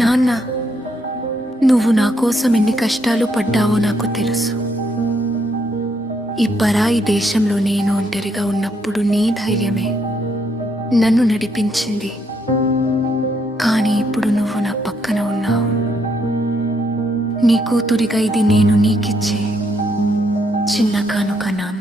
నాన్న, నువ్వు నా కోసం ఎన్ని కష్టాలు పడ్డావో నాకు తెలుసు. ఈ పరాయి దేశంలో నేను ఒంటరిగా ఉన్నప్పుడు నీ ధైర్యమే నన్ను నడిపించింది. కానీ ఇప్పుడు నువ్వు నా పక్కన ఉన్నావు. నీ కూతురిగా ఇది నేను నీకిచ్చే చిన్న కానుక నాన్న.